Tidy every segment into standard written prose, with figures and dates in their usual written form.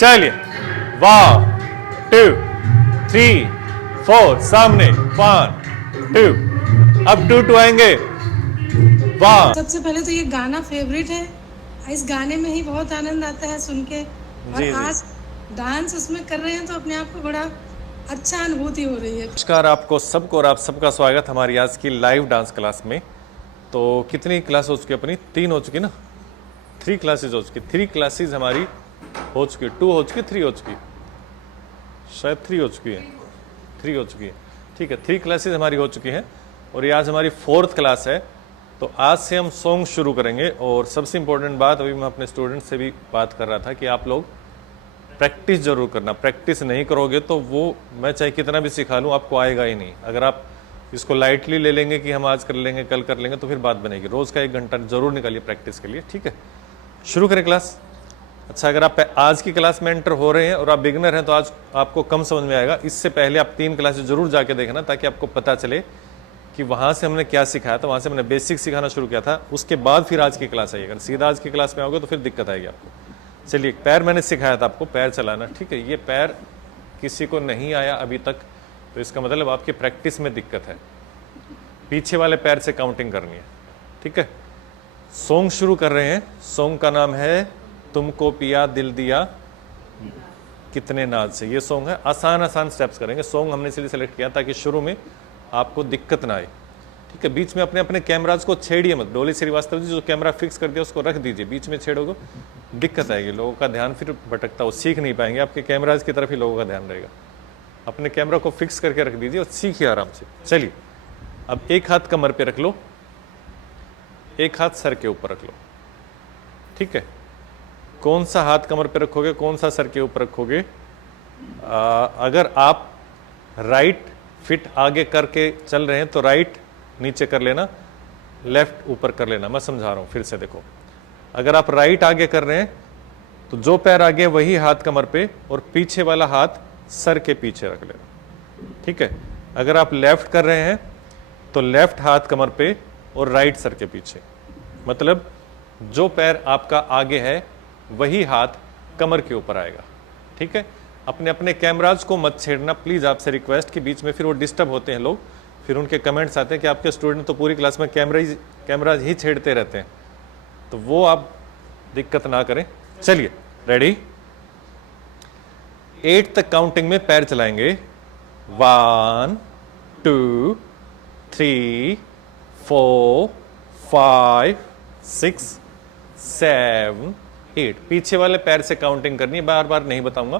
चलिए 1 2 3 4 सामने 1 2 अब 2 2 आएंगे 1। सबसे पहले तो ये गाना फेवरेट है, इस गाने में ही बहुत आनंद आता है सुन के। और जी, जी। आज डांस उसमें कर रहे हैं तो अपने आप को बड़ा अच्छा अनुभूति हो रही है। नमस्कार आपको सबको और आप सबका स्वागत हमारी आज की लाइव डांस क्लास में। तो कितनी क्लास हो चुकी अपनी? 3 हो चुकी ना, 3 क्लासेज हो चुकी। 3 क्लासेज हमारी हो चुकी, 2 हो चुकी, 3 हो चुकी, शायद 3 हो चुकी है, 3 हो चुकी है। ठीक है, 3 क्लासेज हमारी हो चुकी हैं और ये आज हमारी 4th क्लास है। तो आज से हम सॉन्ग शुरू करेंगे। और सबसे इम्पोर्टेंट बात, अभी मैं अपने स्टूडेंट से भी बात कर रहा था कि आप लोग प्रैक्टिस जरूर करना। प्रैक्टिस नहीं करोगे तो वो मैं चाहे कितना भी सिखा लूँ आपको आएगा ही नहीं। अगर आप इसको लाइटली ले लेंगे कि हम आज कर लेंगे कल कर लेंगे तो फिर बात बनेगी। रोज़ का 1 घंटा जरूर निकालिए प्रैक्टिस के लिए। ठीक है, शुरू करें क्लास। अच्छा, अगर आप आज की क्लास में एंटर हो रहे हैं और आप बिगनर हैं तो आज आपको कम समझ में आएगा। इससे पहले आप 3 क्लासेस जरूर जाके देखना ताकि आपको पता चले कि वहाँ से हमने क्या सिखाया था। वहाँ से हमने बेसिक सिखाना शुरू किया था, उसके बाद फिर आज की क्लास आई। अगर सीधा आज की क्लास में आओगे तो फिर दिक्कत आएगी आपको। चलिए, पैर मैंने सिखाया था आपको, पैर चलाना। ठीक है, ये पैर किसी को नहीं आया अभी तक तो इसका मतलब आपकी प्रैक्टिस में दिक्कत है। पीछे वाले पैर से काउंटिंग करनी है। ठीक है, सॉन्ग शुरू कर रहे हैं। सॉन्ग का नाम है तुमको पिया दिल दिया कितने नाज से। ये सॉन्ग है, आसान आसान स्टेप्स करेंगे। सॉन्ग हमने इसलिए सेलेक्ट किया ताकि शुरू में आपको दिक्कत ना आए। ठीक है, बीच में अपने अपने कैमराज को छेड़िए मत। डोली श्रीवास्तव जी जो कैमरा फिक्स कर दिया उसको रख दीजिए, बीच में छेड़ोगे दिक्कत आएगी, लोगों का ध्यान फिर भटकता, वो सीख नहीं पाएंगे। आपके कैमराज की तरफ ही लोगों का ध्यान रहेगा। अपने कैमरा को फिक्स करके रख दीजिए और सीखिए आराम से। चलिए, अब एक हाथ कमर पे रख लो, एक हाथ सर के ऊपर रख लो। ठीक है, कौन सा हाथ कमर पे रखोगे, कौन सा सर के ऊपर रखोगे? अगर आप राइट फिट आगे करके चल रहे हैं तो राइट नीचे कर लेना, लेफ्ट ऊपर कर लेना। मैं समझा रहा हूं, फिर से देखो। अगर आप राइट आगे कर रहे हैं तो जो पैर आगे वही हाथ कमर पे और पीछे वाला हाथ सर के पीछे रख लेना। ठीक है, अगर आप लेफ्ट कर रहे हैं तो लेफ्ट हाथ कमर पे और राइट सर के पीछे। मतलब जो पैर आपका आगे है वही हाथ कमर के ऊपर आएगा। ठीक है, अपने अपने कैमराज को मत छेड़ना प्लीज, आपसे रिक्वेस्ट। कि बीच में फिर वो डिस्टर्ब होते हैं लोग, फिर उनके कमेंट्स आते हैं कि आपके स्टूडेंट तो पूरी क्लास में कैमराज ही छेड़ते रहते हैं, तो वो आप दिक्कत ना करें। चलिए, रेडी? 8 तक काउंटिंग में पैर चलाएंगे। 1 2 3 4 5 6 7 8। पीछे वाले पैर से काउंटिंग करनी है, बार बार नहीं बताऊंगा।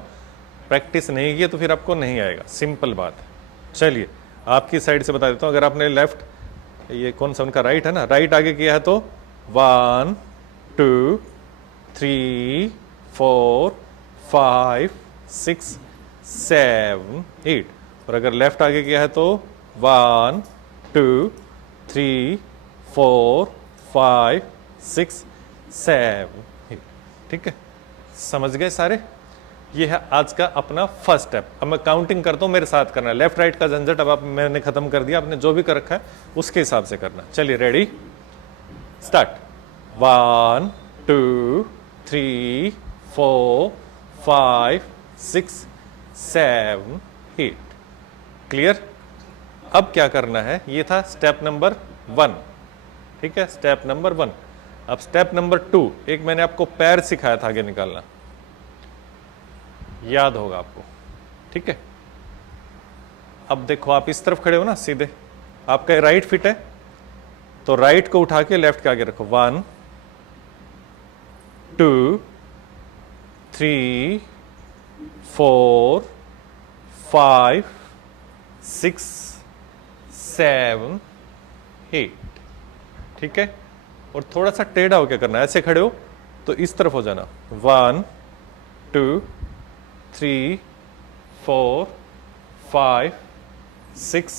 प्रैक्टिस नहीं की तो फिर आपको नहीं आएगा, सिंपल बात है। चलिए, आपकी साइड से बता देता हूं। अगर आपने लेफ्ट, ये कौन सा उनका राइट है ना, राइट आगे किया है तो 1 2 3 4 5 6 7 8। और अगर लेफ्ट आगे किया है तो 1 2 3 4 5 6 7 8। ठीक है, समझ गए सारे? ये है आज का अपना फर्स्ट स्टेप। अब मैं काउंटिंग करता हूं, मेरे साथ करना है। लेफ्ट राइट का झंझट अब मैंने खत्म कर दिया, आपने जो भी कर रखा है उसके हिसाब से करना। चलिए, रेडी, स्टार्ट। 1 2 3 4 5 6 7 8। क्लियर? अब क्या करना है? ये था स्टेप नंबर 1। ठीक है, स्टेप नंबर 1। अब स्टेप नंबर 2, एक मैंने आपको पैर सिखाया था आगे निकालना, याद होगा आपको। ठीक है, अब देखो, आप इस तरफ खड़े हो ना सीधे, आपका राइट फिट है तो राइट को उठा के लेफ्ट के आगे रखो। 1 2 3 4 5 6 7 8। ठीक है, और थोड़ा सा टेढ़ा होकर करना है। ऐसे खड़े हो तो इस तरफ हो जाना। 1 2 3 4 5 6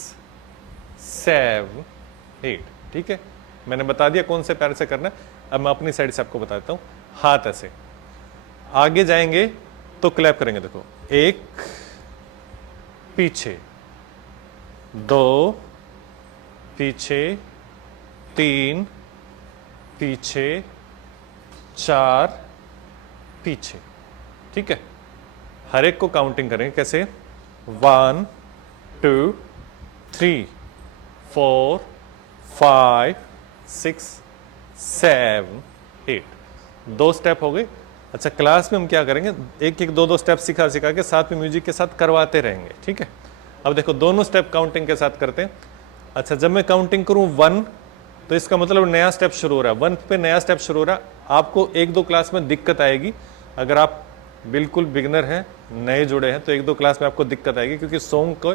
7 8। ठीक है, मैंने बता दिया कौन से पैर से करना है। अब मैं अपनी साइड से आपको बताता हूं। हाथ ऐसे आगे जाएंगे तो क्लैप करेंगे। देखो, 1 पीछे, 2 पीछे, 3 पीछे, 4 पीछे। ठीक है, हर एक को काउंटिंग करेंगे। कैसे? 1 2 3 4 5 6 7 8। 2 स्टेप हो गए। अच्छा, क्लास में हम क्या करेंगे, एक एक 2 स्टेप सिखा सिखा के साथ में म्यूजिक के साथ करवाते रहेंगे। ठीक है, अब देखो दोनों स्टेप काउंटिंग के साथ करते हैं। अच्छा, जब मैं काउंटिंग करूं 1 तो इसका मतलब नया स्टेप शुरू हो रहा है। 1 पे नया स्टेप शुरू हो रहा है। आपको 1-2 क्लास में दिक्कत आएगी। अगर आप बिल्कुल बिगनर हैं, नए जुड़े हैं, तो 1-2 क्लास में आपको दिक्कत आएगी, क्योंकि सॉन्ग को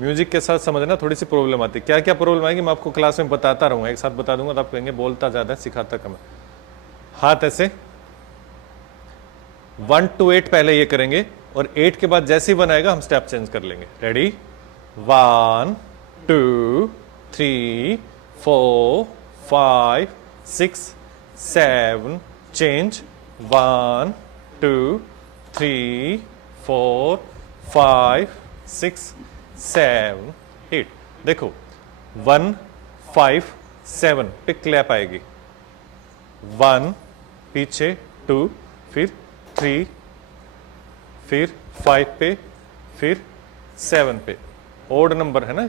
म्यूजिक के साथ समझना थोड़ी सी प्रॉब्लम आती है। क्या क्या प्रॉब्लम आएगी मैं आपको क्लास में बताता रहूंगा, एक साथ बता दूंगा, तो आप कहेंगे बोलता ज्यादा है सिखाता कम है। हाथ ऐसे 1 to 8 पहले ये करेंगे, और 8 के बाद जैसे ही 1 आएगा हम स्टेप चेंज कर लेंगे। रेडी? 1 2 3 4 5 6 7 चेंज। 1 2 3 4 5 6 7 8। देखो 1 5 7 पे क्लैप आएगी। 1 पीछे, 2 फिर 3 फिर 5 पे, फिर 7 पे। ओड नंबर है ना,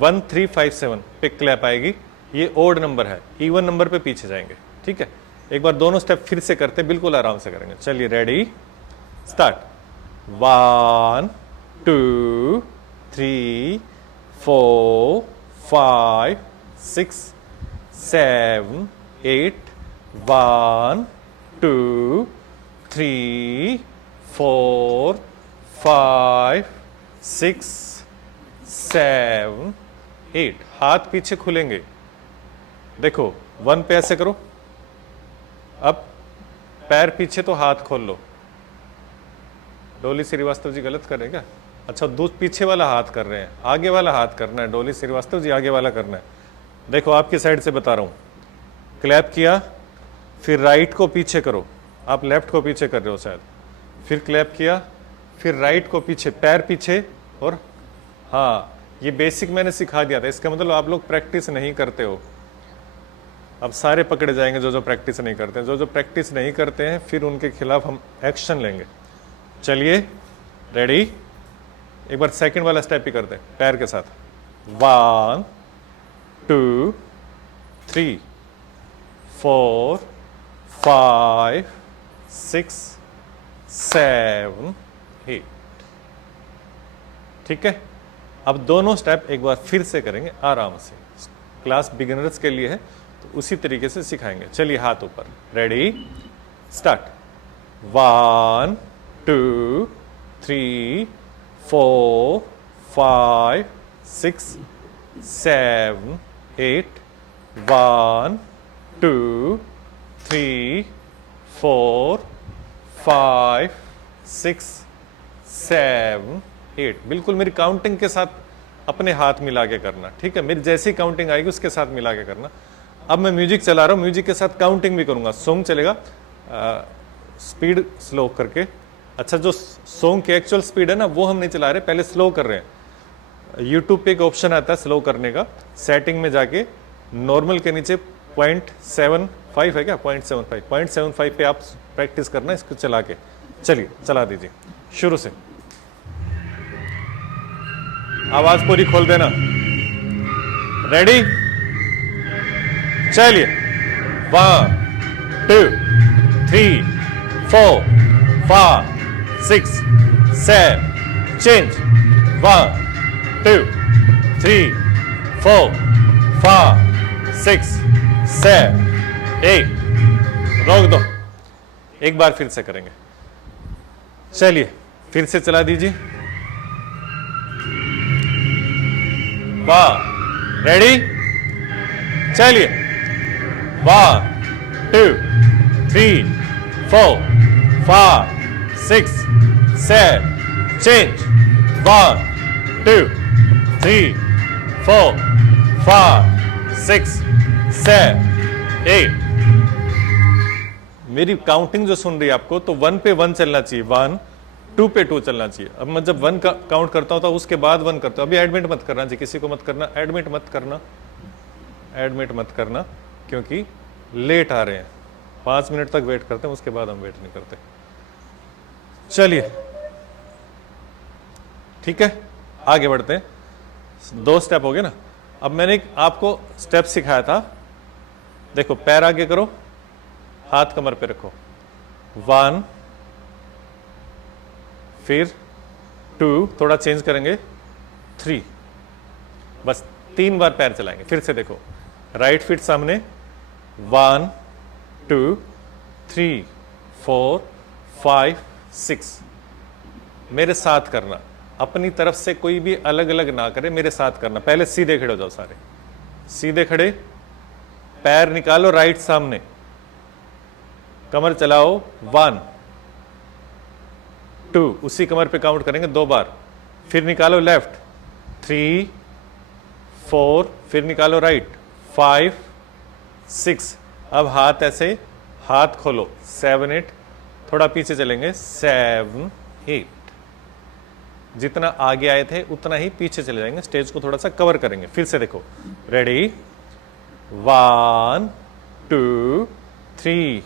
1 3 5 7 पे क्लैप आएगी। ये ओड नंबर है, इवन नंबर पे पीछे जाएंगे। ठीक है, एक बार दोनों स्टेप फिर से करते, बिल्कुल आराम से करेंगे। चलिए, रेडी स्टार्ट। 1 2 3 4 5 6 7 8। 1 2 3 4 5 6 7 8। हाथ पीछे खुलेंगे। देखो 1 पे ऐसे करो, अब पैर पीछे तो हाथ खोल लो। डोली श्रीवास्तव जी गलत कर रहे हैं क्या? अच्छा, पीछे वाला हाथ कर रहे हैं, आगे वाला हाथ करना है। डोली श्रीवास्तव जी आगे वाला करना है। देखो आपकी साइड से बता रहा हूं, क्लैप किया, फिर राइट को पीछे करो। आप लेफ्ट को पीछे कर रहे हो शायद। फिर क्लैप किया, फिर राइट को पीछे, पैर पीछे, और हाँ, ये बेसिक मैंने सिखा दिया था। इसका मतलब आप लोग प्रैक्टिस नहीं करते हो। अब सारे पकड़े जाएंगे जो जो प्रैक्टिस नहीं करते हैं। जो जो प्रैक्टिस नहीं करते हैं फिर उनके खिलाफ हम एक्शन लेंगे। चलिए, रेडी? एक बार सेकंड वाला स्टेप ही करते हैं पैर के साथ। 1 2 3 4 5 6 7 8। ठीक है, अब दोनों स्टेप एक बार फिर से करेंगे आराम से। क्लास बिगिनर्स के लिए है, तो उसी तरीके से सिखाएंगे। चलिए, हाथ ऊपर। Ready start. 1 2 3 4 5 6 7 8। 1 2 3 4 5 6 7 8। बिल्कुल मेरी काउंटिंग के साथ अपने हाथ मिला के करना। ठीक है, मेरी जैसी काउंटिंग आएगी उसके साथ मिला के करना। अब मैं म्यूजिक चला रहा हूं, म्यूजिक के साथ काउंटिंग भी करूंगा। सॉन्ग चलेगा स्पीड स्लो करके। अच्छा, जो सॉन्ग की एक्चुअल स्पीड है ना, वो हम नहीं चला रहे, पहले स्लो कर रहे हैं। यूट्यूब पे एक ऑप्शन आता है स्लो करने का, सेटिंग में जाके नॉर्मल के नीचे 0.75 है क्या, 0.75 पे आप प्रैक्टिस करना इसको चला के। चलिए, चला दीजिए शुरू से। आवाज पूरी खोल देना। रेडी? चलिए, 1 2 3 4 5 6 7 चेंज। 1 2 3 4 5 6 7 8। रोक दो, एक बार फिर से करेंगे। चलिए, फिर से चला दीजिए। वाह, रेडी? चलिए, 1 2 3 4 5 6 7 चेंज। 1 2 3 4 5 6 7 8। मेरी काउंटिंग जो सुन रही है आपको, तो 1 पे 1 चलना चाहिए, 1 2 पे 2 चलना चाहिए। अब मैं जब 1 का काउंट करता हूं तो उसके बाद 1 करता हूं। अभी एडमिट मत करना जी, किसी को मत करना, एडमिट मत करना, एडमिट मत करना, क्योंकि लेट आ रहे हैं। 5 मिनट तक वेट करते हैं, उसके बाद हम वेट नहीं करते। चलिए, ठीक है, आगे बढ़ते हैं। 2 स्टेप हो गए ना। अब मैंने एक आपको स्टेप सिखाया था, देखो पैर आगे करो, हाथ कमर पे रखो, 1, फिर 2, थोड़ा चेंज करेंगे, 3, बस 3 बार पैर चलाएंगे। फिर से देखो, राइट फीट सामने, 1 2 3 4 5 6, मेरे साथ करना, अपनी तरफ से कोई भी अलग अलग ना करे, मेरे साथ करना। पहले सीधे खड़े हो जाओ सारे, सीधे खड़े, पैर निकालो राइट सामने, कमर चलाओ, 1 2, उसी कमर पे काउंट करेंगे 2 बार, फिर निकालो लेफ्ट, 3 4, फिर निकालो राइट, 5 6, अब हाथ ऐसे, हाथ खोलो, 7 8, थोड़ा पीछे चलेंगे, 7 8, जितना आगे आए थे उतना ही पीछे चले जाएंगे, स्टेज को थोड़ा सा कवर करेंगे। फिर से देखो, रेडी, 1 2 3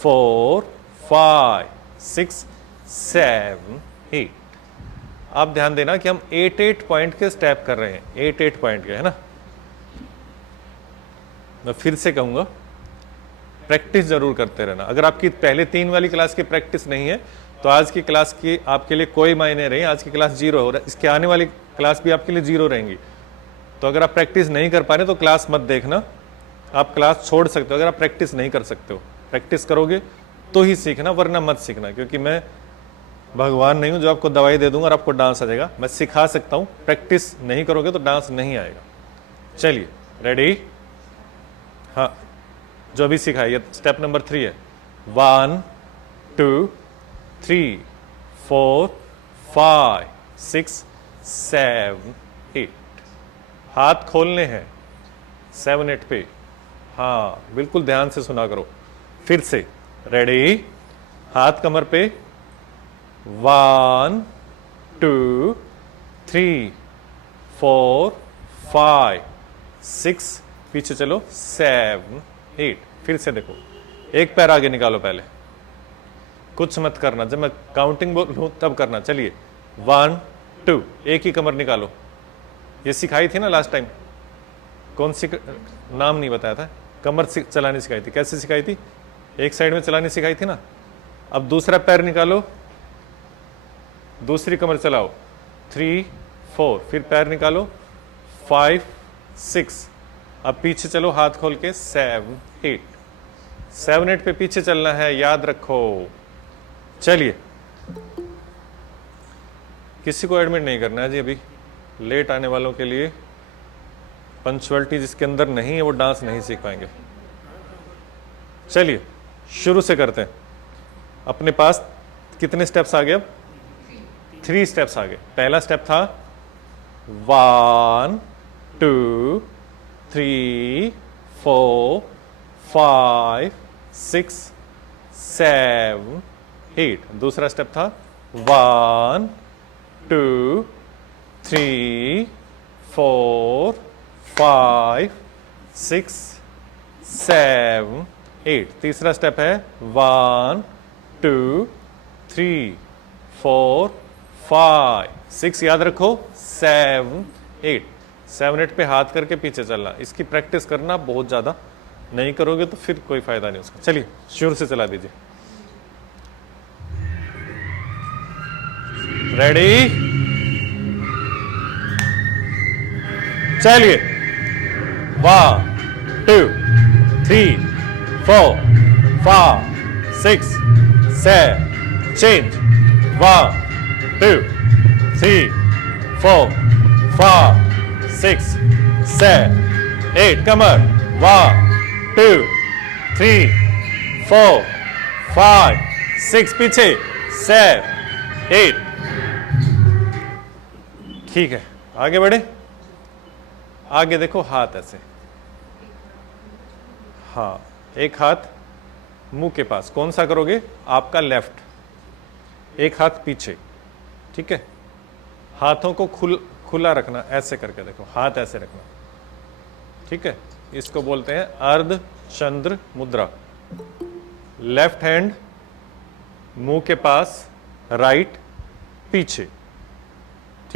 4 5 6 7 8। आप ध्यान देना कि हम 8 पॉइंट के स्टेप कर रहे हैं, 8 पॉइंट के, है ना। मैं फिर से कहूंगा, प्रैक्टिस जरूर करते रहना। अगर आपकी पहले 3 वाली क्लास की प्रैक्टिस नहीं है तो आज की क्लास की आपके लिए कोई मायने नहीं, आज की क्लास 0 हो रहा है, इसके आने वाली क्लास भी आपके लिए 0 रहेंगी। तो अगर आप प्रैक्टिस नहीं कर पा रहे तो क्लास मत देखना, आप क्लास छोड़ सकते हो अगर आप प्रैक्टिस नहीं कर सकते हो। प्रैक्टिस करोगे तो ही सीखना, वरना मत सीखना, क्योंकि मैं भगवान नहीं हूं जो आपको दवाई दे दूंगा और आपको डांस आ जाएगा। मैं सिखा सकता हूं, प्रैक्टिस नहीं करोगे तो डांस नहीं आएगा। चलिए, रेडी, हाँ, जो अभी सिखाइए, स्टेप नंबर 3 है, 1 2 3 4 5 6 7 8, हाथ खोलने हैं 7 8 पे, हाँ बिल्कुल ध्यान से सुना करो। फिर से, रेडी, हाथ कमर पे, 1 2 3 4 5 6, पीछे चलो, 7 8, फिर से देखो, एक पैर आगे निकालो, पहले कुछ मत करना, जब मैं काउंटिंग बोलूं तब करना। चलिए, 1 2, एक ही कमर निकालो, ये सिखाई थी ना लास्ट टाइम, कौन सी, नाम नहीं बताया था, कमर चलानी सिखाई थी। कैसे सिखाई थी? एक साइड में चलानी सिखाई थी ना। अब दूसरा पैर निकालो, दूसरी कमर चलाओ, 3 4, फिर पैर निकालो, 5 6, अब पीछे चलो हाथ खोल के, 7 8, 7 8 पे पीछे चलना है, याद रखो। चलिए, किसी को एडमिट नहीं करना है जी अभी, लेट आने वालों के लिए पंक्चुअलिटी जिसके अंदर नहीं है वो डांस नहीं सीख पाएंगे। चलिए शुरू से करते हैं। अपने पास कितने स्टेप्स आ गए? अब 3 स्टेप्स आ गए। पहला स्टेप था 1 2 3 4 5 6 7 8। दूसरा स्टेप था 1 2 3 4 5 6 7 8। तीसरा स्टेप है 1 2 3 4 5 6, याद रखो, 7 8। 7 8 पे हाथ करके पीछे चलना। इसकी प्रैक्टिस करना, बहुत ज्यादा नहीं करोगे तो फिर कोई फायदा नहीं उसका। चलिए शुरू से चला दीजिए। रेडी, चलिए 1 2 3 4 5 6 7, चेंज, 1 2 3 4 5 6 7 8, कमर, 1 2 3 4 5 6, पीछे, 7 8। ठीक है, आगे बढ़े। आगे देखो, हाथ ऐसे, हाँ, एक हाथ मुंह के पास, कौन सा करोगे? आपका लेफ्ट। एक हाथ पीछे, ठीक है। हाथों को खुला रखना, ऐसे करके देखो, हाथ ऐसे रखना, ठीक है। इसको बोलते हैं अर्ध चंद्र मुद्रा। लेफ्ट हैंड मुंह के पास, राइट पीछे,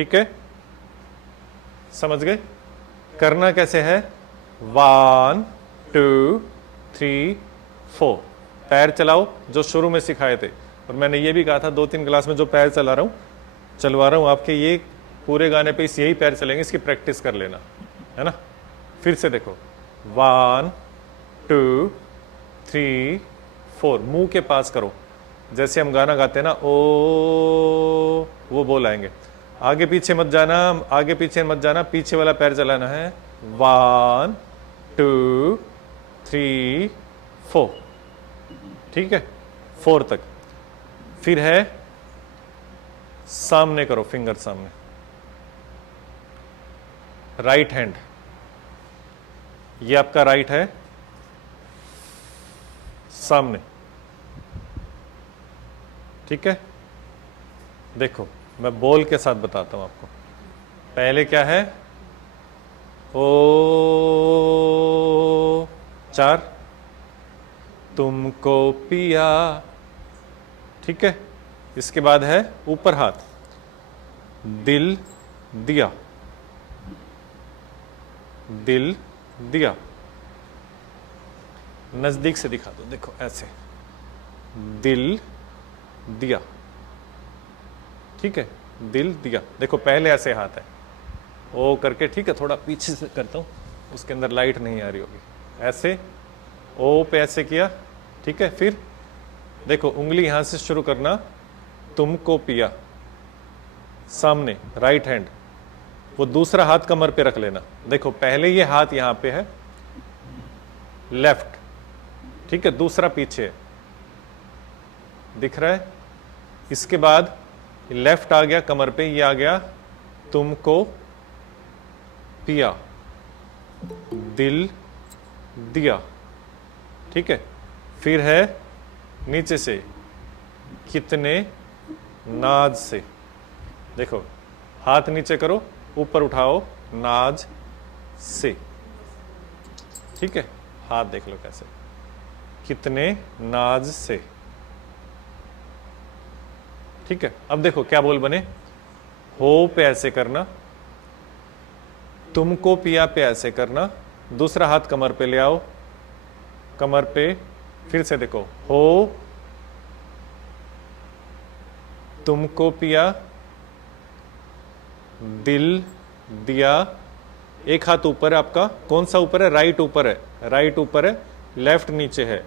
ठीक है, समझ गए? करना कैसे है? 1 2 3 4 पैर चलाओ जो शुरू में सिखाए थे। और मैंने ये भी कहा था 2-3 क्लास में जो पैर चलवा रहा हूँ आपके, ये पूरे गाने पे यही पैर चलेंगे, इसकी प्रैक्टिस कर लेना, है ना। फिर से देखो 1 2 3 4, मुंह के पास करो, जैसे हम गाना गाते हैं ना, ओ वो बोल आएंगे। आगे पीछे मत जाना, आगे पीछे मत जाना, पीछे वाला पैर चलाना है। 1 2 3 4, ठीक है, 4 तक। फिर है सामने करो, फिंगर सामने, राइट हैंड, ये आपका राइट है, सामने, ठीक है। देखो मैं बोल के साथ बताता हूं आपको। पहले क्या है? ओ 4, तुमको पिया, ठीक है। इसके बाद है ऊपर हाथ, दिल दिया, दिल दिया। नजदीक से दिखा दो, देखो ऐसे, दिल दिया, ठीक है, दिल दिया। देखो पहले ऐसे हाथ है, ओ करके, ठीक है, थोड़ा पीछे से करता हूं, उसके अंदर लाइट नहीं आ रही होगी। ऐसे ओ पे ऐसे किया, ठीक है। फिर देखो उंगली यहां से शुरू करना, तुमको पिया, सामने राइट हैंड, वो दूसरा हाथ कमर पे रख लेना। देखो पहले ये हाथ यहां पे है, लेफ्ट, ठीक है, दूसरा पीछे है, दिख रहा है। इसके बाद लेफ्ट आ गया कमर पे, ये आ गया तुमको पिया, दिल दिया, ठीक है। फिर है नीचे से, कितने नाज से, देखो हाथ नीचे करो, ऊपर उठाओ, नाज से, ठीक है। हाथ देख लो कैसे, कितने नाज से, ठीक है। अब देखो क्या बोल बने, हो पे ऐसे करना, तुमको पिया पे ऐसे करना, दूसरा हाथ कमर पे ले आओ, कमर पे, फिर से देखो, हो तुमको पिया, दिल दिया। एक हाथ ऊपर है आपका, कौन सा ऊपर है? राइट ऊपर है, राइट ऊपर है, लेफ्ट नीचे है,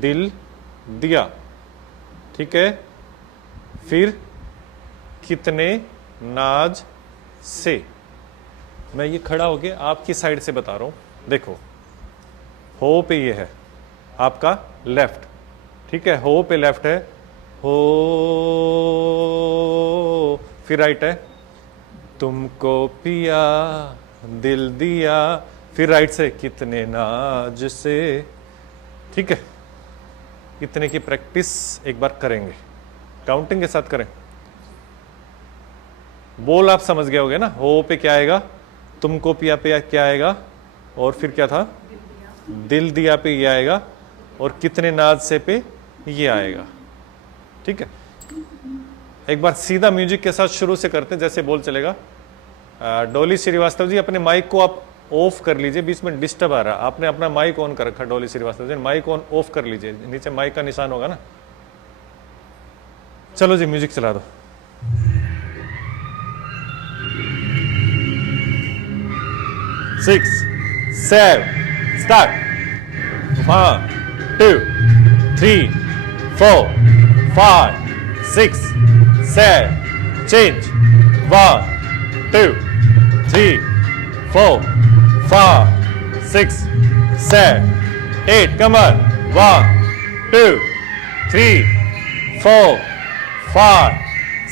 दिल दिया, ठीक है। फिर कितने नाज से, मैं ये खड़ा होके आपकी साइड से बता रहा हूं। देखो हो पे ये है आपका लेफ्ट, ठीक है, हो पे लेफ्ट है, हो, फिर राइट है, तुमको पिया, दिल दिया, फिर राइट से, कितने नाज से, ठीक है। इतने की प्रैक्टिस एक बार करेंगे, काउंटिंग के साथ करें। बोल आप समझ गए होगे ना, हो पे क्या आएगा, तुमको पिया पे क्या आएगा, और फिर क्या था, दिल दिया पे ये आएगा, और कितने नाज से पे ये आएगा, ठीक है। एक बार सीधा म्यूजिक के साथ शुरू से करते हैं, जैसे बोल चलेगा। डॉली श्रीवास्तव जी अपने माइक को आप ऑफ कर लीजिए, बीच में डिस्टर्ब आ रहा है। आपने अपना माइक ऑन कर रखा, Dolly Srivastava ji, mic on off कर लीजिए, नीचे माइक का निशान होगा ना। चलो जी म्यूजिक चला दो। Six seven start. 1 2 3 4 5 6 7 change. 1 2 3 4 5 6 7 8 come on। 1 2 3 4 5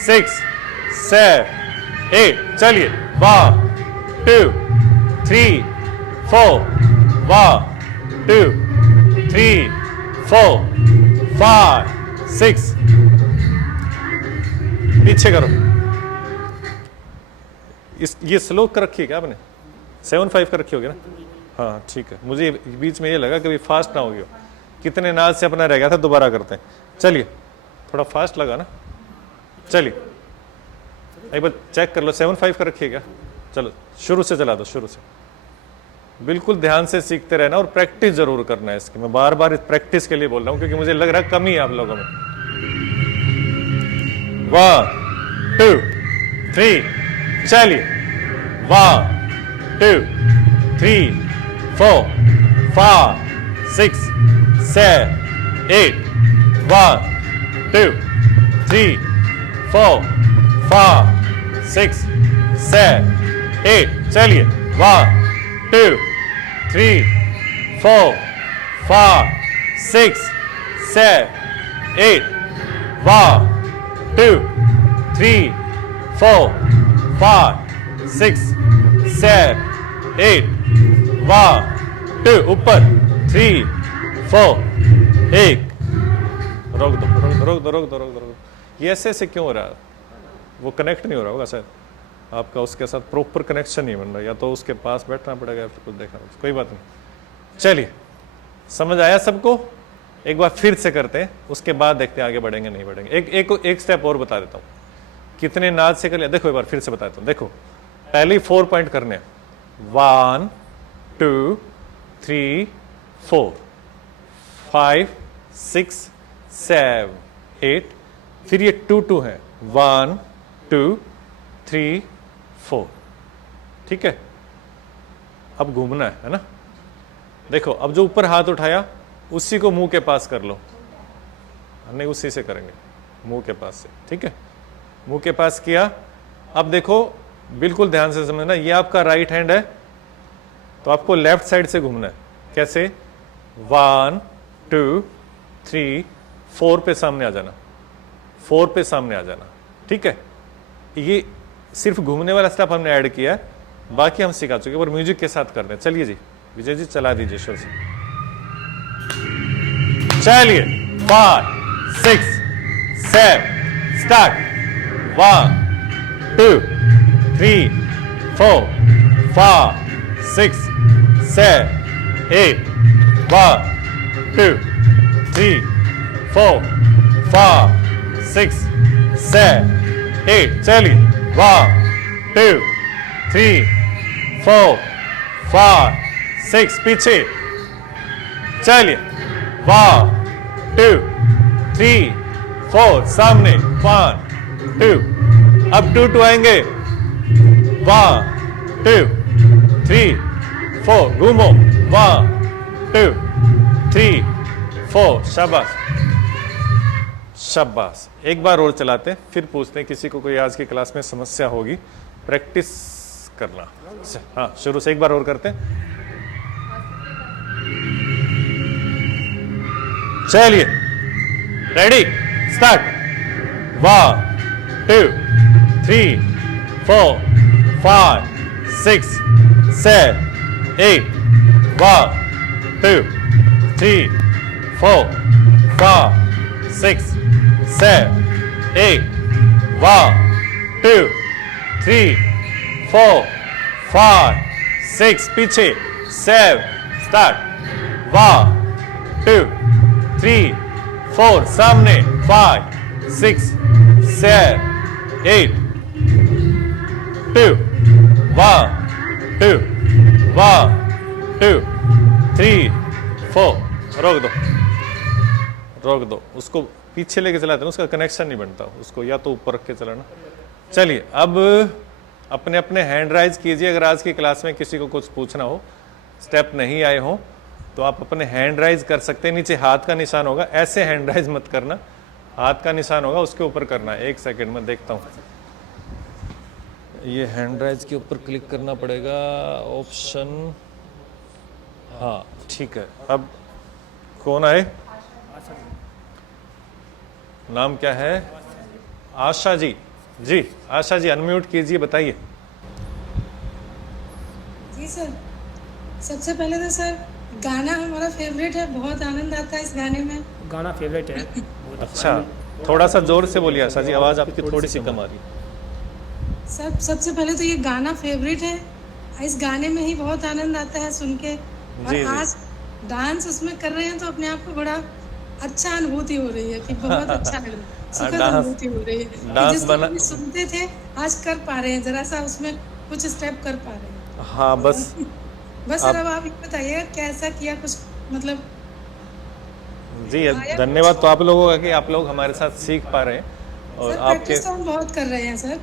6 7 8 चलिए। 1 2 3 4 1 2 3 4 5 6 पीछे करो। ये स्लो कर रखी है क्या आपने? 7/5 कर रखी होगी ना? हाँ ठीक है, मुझे बीच में ये लगा कि फास्ट ना हो गया। कितने नाज से अपना रह गया था, दोबारा करते हैं। चलिए थोड़ा फास्ट लगा ना, चलिए एक बार चेक कर लो, 7/5 का रखिएगा। चलो शुरू से चला दो, शुरू से। बिल्कुल ध्यान से सीखते रहना और प्रैक्टिस जरूर करना है इसकी। मैं बार बार प्रैक्टिस के लिए बोल रहा हूँ क्योंकि मुझे लग रहा है कमी है आप लोगों में। 1 2 3 चलिए। 1 2 3 4 5 6 7 8 1 2 3 4 5 6 7 8 चलिए। 1 2 3 4 5 6 7 8 1 2 3 4 5 6 7 8 1 2 ऊपर 3 4 1 रोक दो रोक दो रोक दो रोक दो रोक दो। ये ऐसे क्यों हो रहा है? वो कनेक्ट नहीं हो रहा होगा शायद, आपका उसके साथ प्रॉपर कनेक्शन नहीं बन रहा, या तो उसके पास बैठना पड़ेगा या फिर कुछ देखना पड़ेगा। कोई बात नहीं, चलिए समझ आया सबको? एक बार फिर से करते हैं, उसके बाद देखते हैं आगे बढ़ेंगे नहीं बढ़ेंगे। एक स्टेप और बता देता हूँ, कितने नाद से कर लिया देखो। एक बार फिर से बता देता हूँ, देखो पहले 4 पॉइंट करने हैं। 1 2 3 4 5 6 7 8 फिर ये 2 2 है। 1 2 3 4 ठीक है। अब घूमना है ना। देखो अब जो ऊपर हाथ उठाया उसी को मुंह के पास कर लो, नहीं उसी से करेंगे, मुंह के पास से। ठीक है, मुंह के पास किया। अब देखो बिल्कुल ध्यान से समझना, ये आपका राइट हैंड है तो आपको लेफ्ट साइड से घूमना है। कैसे? 1 2 3 4 पे सामने आ जाना, 4 पे सामने आ जाना। ठीक है, ये सिर्फ घूमने वाला स्टेप हमने ऐड किया है, बाकी हम सिखा चुके और म्यूजिक के साथ करते हैं। चलिए जी विजय जी चला दीजिए शुरू से। चलिए 5 6 7 स्टार्ट। 1 2 3 4 5 6 7 8 1 2 3 4 5 6 7 8 चलिए। 1 2 3 4 5 6 पीछे चलिए। 1 2 3 4 सामने। 1 2 अब 2 2 आएंगे। 1 2 3 4 घूमो। 1 2 3 4 शाबाश शाबाश। एक बार और चलाते हैं फिर पूछते हैं, किसी को कोई आज की क्लास में समस्या होगी, प्रैक्टिस करना। हाँ शुरू से एक बार और करते हैं। चलिए रेडी स्टार्ट। 1 2 3 4 5 6 7 8 1 2 3 4 5 6 7 8 1 2 3 4 5 6 पीछे 7 स्टार्ट। 1 2 3 4 सामने। 5 6 7 8 2 1 2 1 2 3 4 रोक दो रोक दो। उसको पीछे लेके चलाते हैं, उसका कनेक्शन नहीं बनता, उसको या तो ऊपर रख के चलाना। चलिए अब अपने अपने हैंड राइज कीजिए। अगर आज की क्लास में किसी को कुछ पूछना हो, स्टेप नहीं आए हो, तो आप अपने हैंड राइज कर सकते हैं। नीचे हाथ का निशान होगा, ऐसे हैंड राइज मत करना, हाथ का निशान होगा उसके ऊपर करना है। 1 सेकेंड में देखता हूँ, ये हैंड राइज के ऊपर क्लिक करना पड़ेगा, ऑप्शन। हाँ ठीक है। अब कौन आए? नाम क्या है? आशा जी। जी आशा जी अनम्यूट कीजिए, बताइए। जी सर, सबसे पहले तो सर गाना हमारा फेवरेट है, बहुत आनंद आता है इस गाने में। गाना फेवरेट है बहुत अच्छा थोड़ा सा जोर से बोलिए आशा जी, आवाज आपकी थोड़ी सी कम आ रही है। सर सबसे पहले तो ये गाना फेवरेट है, इस गाने में ही बहुत आनंद आता है सुन के। और जी, जी। आज डांस उसमें कर रहे हैं तो अपने आप को बड़ा अच्छा अनुभूति हो रही है कि बहुत अच्छा लग रहा है। सुखद डांस अनुभूति हो रही है कि डांस जिसको बना कभी सुनते थे आज कर पा रहे हैं, जरा सा उसमें कुछ स्टेप कर पा रहे हैं। हाँ बस बस सर, आप अब आप ये बताइए कैसा किया कुछ, मतलब जी आया धन्यवाद कुछ? तो आप लोगों का कि आप लोग हमारे साथ सीख पा रहे हैं और सर आपके प्रैक्टिस तो हम बहुत कर रहे हैं सर।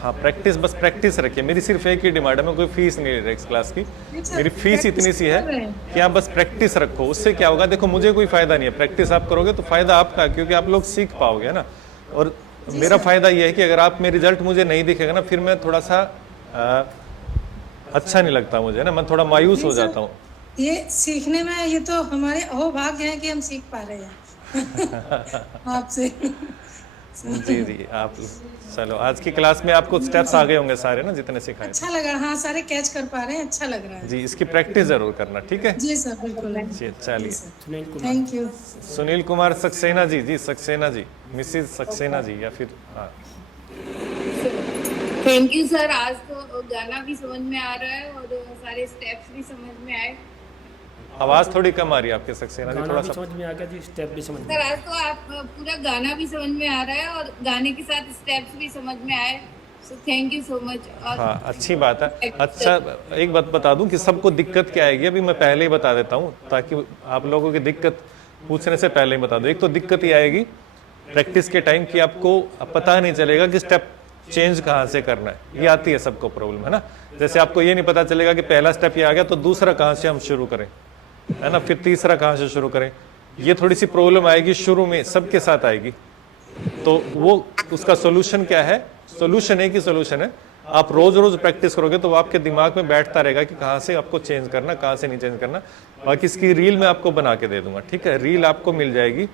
हाँ प्रैक्टिस बस प्रैक्टिस रखिए। मेरी सिर्फ एक ही डिमांड है, मैं कोई फीस नहीं ले रहा इस क्लास की। नहीं सर, मेरी फीस प्रैक्टिस इतनी सी कर है रहे हैं। कि आप बस प्रैक्टिस रखो। उससे क्या होगा, देखो मुझे कोई फायदा नहीं है, प्रैक्टिस आप करोगे तो फायदा आपका, क्योंकि आप लोग सीख पाओगे ना। और मेरा फायदा ये है कि अगर आप में रिजल्ट मुझे नहीं दिखेगा ना, फिर मैं थोड़ा सा अच्छा नहीं लगता मुझे ना, मैं थोड़ा मायूस हो नहीं सर, जाता हूँ। ये सीखने में ये तो हमारे अहोभाग्य है कि हम सीख पा रहे हैं आपसे। जी जी आप चलो, आज की क्लास में आपको स्टेप्स आ गए होंगे सारे ना, जितने सिखाए थे। अच्छा लगा, हाँ सारे कैच कर पा रहे हैं, अच्छा लग रहा है। जी इसकी प्रैक्टिस जरूर करना, ठीक है जी सर, बिल्कुल। जी चलिए। सुनील कुमार। Thank you. सुनील कुमार सक्सेना जी, जी सक्सेना जी, मिसिज सक्सेना जी, या फिर हाँ थैंक यू सर। आज तो गाना भी समझ में आ रहा है और सारे स्टेप्स भी समझ में आए। आवाज थोड़ी कम आ रही है आपके सक्सेना जी, गाना थोड़ा भी सा। समझ में आ गया जी, स्टेप भी समझ में सर आ आज तो आप पूरा गाना भी समझ में आ रहा है और गाने के साथ स्टेप्स भी समझ में आए। So thank you so much. और हाँ अच्छी बात है। अच्छा एक बात बता दूं कि सबको दिक्कत क्या आएगी, अभी मैं पहले ही बता देता हूँ ताकि आप लोगों की दिक्कत पूछने से पहले ही बता दूं। एक तो दिक्कत ये आएगी प्रैक्टिस के टाइम की, आपको पता नहीं चलेगा कि स्टेप चेंज कहाँ से करना है, ये आती है सबको प्रॉब्लम, है ना। जैसे आपको ये नहीं पता चलेगा कि पहला स्टेप ये आ गया तो दूसरा कहाँ से हम शुरू करें, है ना, फिर तीसरा कहाँ से शुरू करें, ये थोड़ी सी प्रॉब्लम आएगी शुरू में, सबके साथ आएगी। तो वो उसका सोल्यूशन क्या है, सोल्यूशन एक ही सोल्यूशन है, आप रोज रोज प्रैक्टिस करोगे तो वो आपके दिमाग में बैठता रहेगा कि कहाँ से आपको चेंज करना, कहाँ से नहीं चेंज करना। बाकी इसकी रील मैं आपको बना के दे दूंगा, ठीक है। रील आपको मिल जाएगी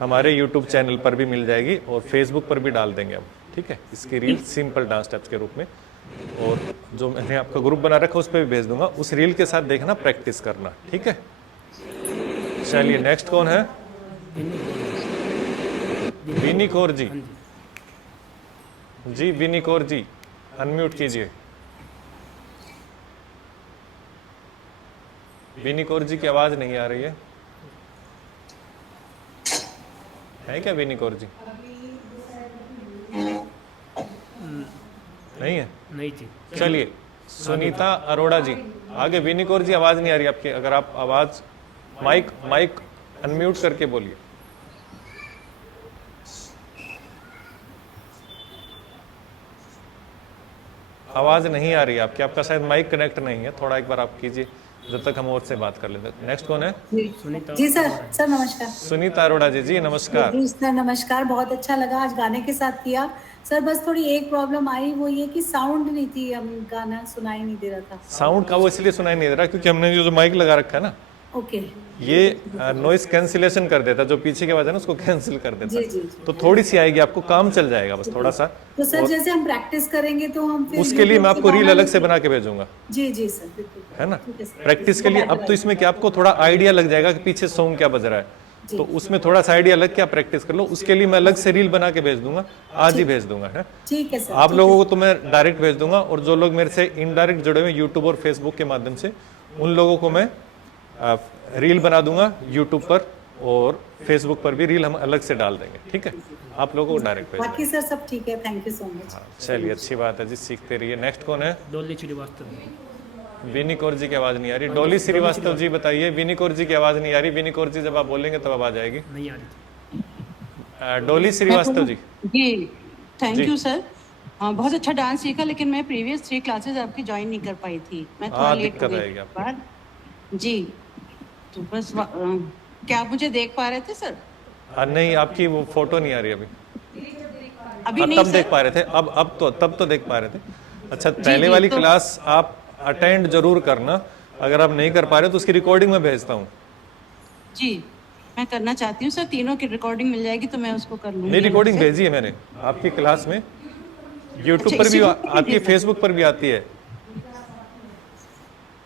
हमारे यूट्यूब चैनल पर भी मिल जाएगी और फेसबुक पर भी डाल देंगे हम, ठीक है। इसकी रील सिंपल डांस स्टेप्स के रूप में, और जो मैंने आपका ग्रुप बना रखा उस पर भी भेज दूंगा। उस रील के साथ देखना, प्रैक्टिस करना, ठीक है। चलिए नेक्स्ट कौन है, विनी कौर जी। जी विनी कौर जी अनम्यूट कीजिए। विनी कौर जी की आवाज नहीं आ रही है क्या विनी कौर जी? नहीं है, नहीं जी। चलिए सुनीता अरोड़ा जी आगे। विनी कौर जी आवाज नहीं आ रही आपकी, अगर आप आवाज माइक अनम्यूट करके बोलिए। आवाज नहीं आ रही है आपकी, आपका शायद माइक कनेक्ट नहीं है, थोड़ा एक बार आप कीजिए जब तक हम और से बात कर लेते हैं। नेक्स्ट कौन है? सुनीता। जी सर, सर नमस्कार। सुनीता अरोड़ा जी, जी नमस्कार। जी सर नमस्कार, बहुत अच्छा लगा आज गाने के साथ किया। सर बस थोड़ी एक प्रॉब्लम आई, वो ये कि साउंड नहीं थी, हम गाना सुनाई नहीं दे रहा था। साउंड का वो इसलिए सुनाई नहीं दे रहा क्योंकि हमने जो माइक लगा रखा है ना, ओके। ये नॉइस कैंसिलेशन कर देता, जो पीछे की आवाज है ना उसको कैंसिल कर देता। जी जी। तो थोड़ी सी आएगी, आपको काम चल जाएगा बस थोड़ा सा। तो सर जैसे हम प्रैक्टिस करेंगे तो हम फिर उसके लिए मैं आपको रील अलग से बना के भेजूंगा, जी जी सर बिल्कुल, है ना। ठीक है सर। प्रैक्टिस के लिए अब तो इसमें क्या आपको थोड़ा आइडिया लग जाएगा कि पीछे सॉन्ग क्या बज रहा है, तो उसमें थोड़ा सा आइडिया लग के आप प्रैक्टिस कर लो। उसके लिए मैं अलग से रील बना के भेज दूंगा, आज ही भेज दूंगा, है। ठीक है सर। आप लोगों को तो मैं डायरेक्ट भेज दूंगा, और जो लोग मेरे से इनडायरेक्ट जुड़े हुए यूट्यूब और फेसबुक के माध्यम से, उन लोगों को मैं रील बना दूंगा यूट्यूब पर, और फेसबुक पर भी रील हम अलग से डाल देंगे, ठीक है। आप लोगों को डायरेक्ट भेज बाकी सर सब ठीक है, थैंक यू सो मच। चलिए अच्छी बात है जी, सीखते रहिए। नेक्स्ट कौन है? डोली श्रीवास्तव। विनी कौर जी की आवाज नहीं आ रही। डोली श्रीवास्तव जी बताइए। विनी कौर जी की आवाज नहीं आ रही। विनी कौर जी जब आप बोलेंगे तब आवाज आएगी। नहीं आ रही थी। डोली श्रीवास्तव जी। जी थैंक यू सर। हाँ बहुत अच्छा डांस सीखा, लेकिन मैं प्रीवियस 3 क्लासेस आपकी ज्वाइन नहीं कर पाई थी, मैं थोड़ा लेट हो दिक्कत गई आएगी आपको। बाद। जी तो बस क्या आप मुझे देख पा रहे थे सर? नहीं, आपकी वो फोटो नहीं आ रही अभी। अभी नहीं तब सर? देख पा रहे थे, अब तो तब तो देख पा रहे थे। अच्छा पहले जी, वाली तो- क्लास आप अटेंड जरूर करना, अगर आप नहीं कर पा रहे तो उसकी रिकॉर्डिंग में भेजता हूँ। जी मैं करना चाहती हूँ सर, तीनों की रिकॉर्डिंग मिल जाएगी तो मैं उसको कर लूँगी। नहीं, रिकॉर्डिंग भेजी है मैंने आपकी क्लास में, यूट्यूब अच्छा, पर भी इसी ग्रुप में आती है, भेजा? फेसबुक पर भी आती है।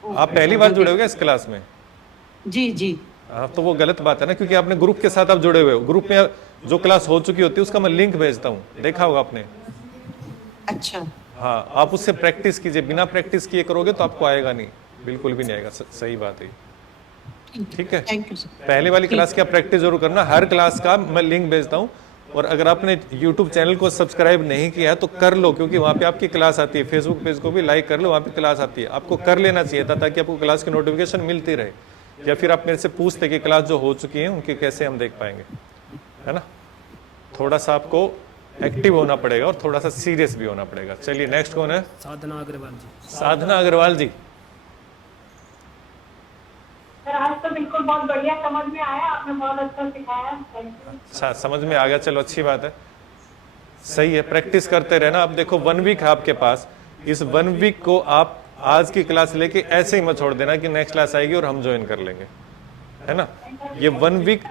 आप पहली बार जुड़े हो क्या इस क्लास में? जी जी हाँ, तो वो गलत बात है ना, क्योंकि आपने ग्रुप के साथ आप जुड़े हुए हो। ग्रुप में जो क्लास हो चुकी होती है उसका मैं लिंक भेजता हूँ, देखा होगा आपने। अच्छा हाँ, आप उससे प्रैक्टिस कीजिए, बिना प्रैक्टिस किए करोगे तो आपको आएगा नहीं, बिल्कुल भी नहीं आएगा। सही बात है, ठीक है। Thank you sir. पहले वाली क्लास की आप प्रैक्टिस जरूर करना, हर क्लास का मैं लिंक भेजता हूँ, और अगर आपने यूट्यूब चैनल को सब्सक्राइब नहीं किया है तो कर लो, क्योंकि वहाँ पे आपकी क्लास आती है। फेसबुक पेज को भी लाइक कर लो, वहाँ पे क्लास आती है, आपको कर लेना चाहिए था ताकि आपको क्लास की नोटिफिकेशन मिलती रहे। या फिर आप मेरे से पूछते कि क्लास जो हो चुकी है उनके कैसे हम देख पाएंगे, है ना। थोड़ा सा आपको एक्टिव होना पड़ेगा और थोड़ा सा सीरियस भी होना पड़ेगा। चलिए नेक्स्ट कौन है? साधना अग्रवाल जी। साधना अग्रवाल जी। सर आज तो बिल्कुल बहुत बढ़िया समझ में आया, आपने बहुत अच्छा सिखाया, थैंक यू। अच्छा, समझ में आ गया, चलो अच्छी बात है, सही है। प्रैक्टिस करते रहना। अब देखो 1 वीक है आपके पास, इस 1 वीक को आप आज की क्लास लेके ऐसे ही मत छोड़ देना कि नेक्स्ट क्लास आएगी और हम ज्वाइन कर लेंगे, है ना। ये 1 वीक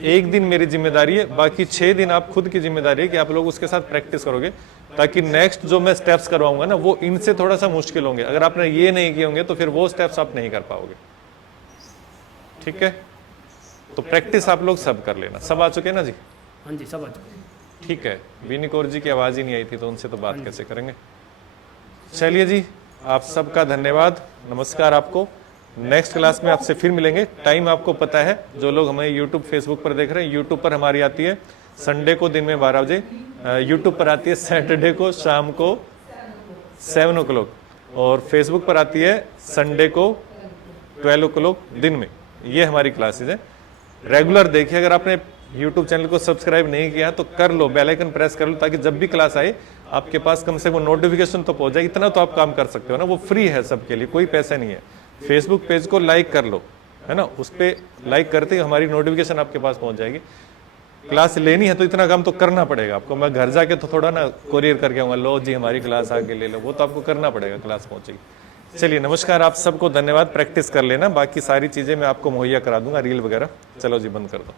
एक दिन मेरी जिम्मेदारी है, बाकी 6 दिन आप खुद की जिम्मेदारी है कि आप लोग उसके साथ प्रैक्टिस करोगे, ताकि नेक्स्ट जो मैं स्टेप्स करवाऊंगा ना वो इनसे थोड़ा सा मुश्किल होंगे। अगर आपने ये नहीं किए होंगे तो फिर वो स्टेप्स आप नहीं कर पाओगे, ठीक है। तो प्रैक्टिस आप लोग सब कर लेना। सब आ चुके हैं ना जी? हाँ जी, सब आ चुके हैं। ठीक है। विनी कौर जी की आवाज ही नहीं आई थी तो उनसे तो बात कैसे करेंगे। चलिए जी, आप सबका धन्यवाद, नमस्कार आपको। नेक्स्ट क्लास में आपसे फिर मिलेंगे। टाइम आपको पता है, जो लोग हमें यूट्यूब फेसबुक पर देख रहे हैं, यूट्यूब पर हमारी आती है संडे को दिन में 12 बजे, यूट्यूब पर आती है सैटरडे को शाम को 7 o'clock, और फेसबुक पर आती है संडे को 12 o'clock दिन में। ये हमारी क्लासेज है, रेगुलर देखिए। अगर आपने यूट्यूब चैनल को सब्सक्राइब नहीं किया तो कर लो, बेल आइकन प्रेस कर लो, ताकि जब भी क्लास आए आपके पास कम से कम नोटिफिकेशन तो पहुंच जाए। इतना तो आप काम कर सकते हो ना, वो फ्री है सबके लिए, कोई पैसा नहीं है। फेसबुक पेज को लाइक कर लो, है ना, उस पर लाइक करते ही हमारी नोटिफिकेशन आपके पास पहुंच जाएगी। क्लास लेनी है तो इतना काम तो करना पड़ेगा आपको। मैं घर जाके तो थोड़ा ना कोरियर करके आऊँगा, लो जी हमारी क्लास आके ले लो, वो तो आपको करना पड़ेगा, क्लास पहुंचेगी। चलिए नमस्कार, आप सबको धन्यवाद। प्रैक्टिस कर लेना, बाकी सारी चीज़ें मैं आपको मुहैया करा दूंगा, रील वगैरह। चलो जी, बंद कर दो।